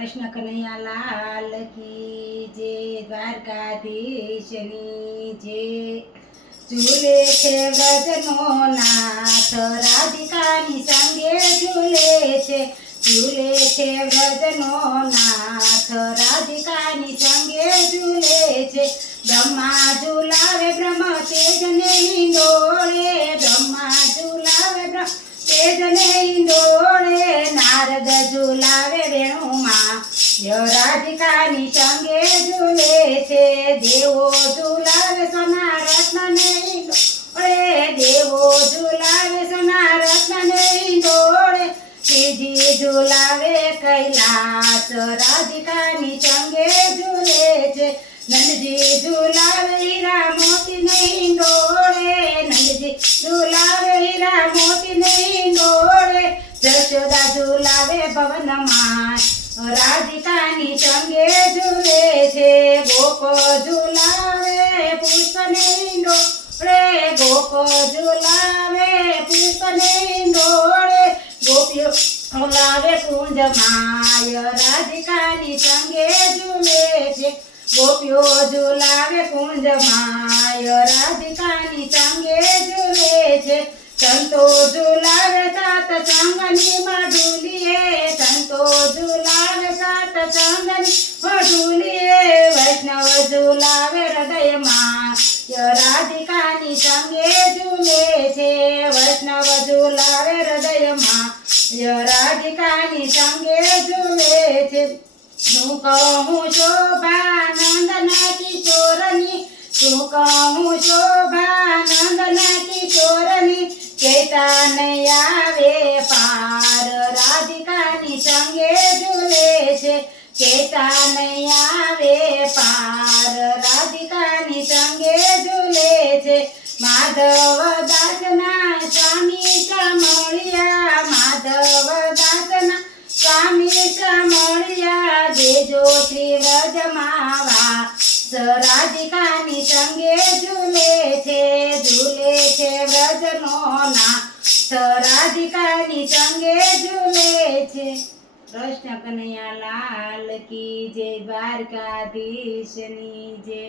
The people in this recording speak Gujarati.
કૃષ્ણ કનૈયા લાલ કી જય, દ્વારકાધીશની જય. ઝૂલે છે વ્રજનો નાથ, રાધિકાની સંગે ઝૂલે છે. ઝૂલે છે વ્રજનો નાથ, રાધિકાની સંગે ઝૂલે છે. બ્રહ્મા ઝૂલાવે બ્રહ્મ તેજને હિંડોળે, બ્રહ્મા ઝૂલાવે બ્રહ્મ તેજને હિંડોળે. નારદ ઝૂલાવે વેણુમાં, રાધિકાની સંગે ઝૂલે છે. દેવો ઝૂલાવે સોના રત્નને હિંડોળે, દેવો ઝૂલાવે સોના રત્નને હિંડોળે. શ્રીજી ઝૂલાવે કૈલાસ, રાધિકાની સંગે ઝૂલે છે. નંદજી ઝૂલાવે હીરા મોતીને હિંડોળે, નંદજી ઝૂલાવે હીરા મોતીને હિંડોળે. જશોદા ઝૂલાવે ભવનમાં, રાધિકાની સંગે ઝૂલે છે. ગોપ ઝૂલાવે પુષ્પને હિંડોળે, ગોપ ઝૂલાવે પુષ્પને હિંડોળે. ગોપીઓ ઝૂલાવે કુંજમાય, રાધિકાની સંગે ઝૂલે છે. ગોપીઓ ઝૂલાવે કુંજમાય, રાધિકાની સંગે ઝૂલે છે. સંતો ઝૂલાવે સાત સંગની મઢુલીએ, સંતો ઝૂલાવે સાત સંગની મઢુલીએ. વૈષ્ણવ ઝૂલાવે હૃદયમાં, રાધિકાની સંગે ઝૂલે છે. વૈષ્ણવ ઝૂલાવે હૃદયમાં, રાધિકાની સંગે ઝૂલે છે. શું કહું શોભાનંદના કિશોરની, શું કહું શોભાનંદના કિશોરની. કહેતા નહીં આવે પાર, રાધિકાની સંગે ઝૂલે છે. કહેતા નહીં આવે પાર, રાધિકાની સંગે ઝૂલે છે. માધવ દાસના સ્વામી સામળિયા, માધવ દાસના સ્વામી સામળિયા. દેજો શ્રી વ્રજમાં વાસ, રાધિકાની સંગે ઝૂલે છે. ઝૂલે છે વ્રજનો નાથ, રાધિકાની સંગે ઝૂલે છે. કૃષ્ણ કનૈયા લાલ કી જય, દ્વારકાધીશની જય.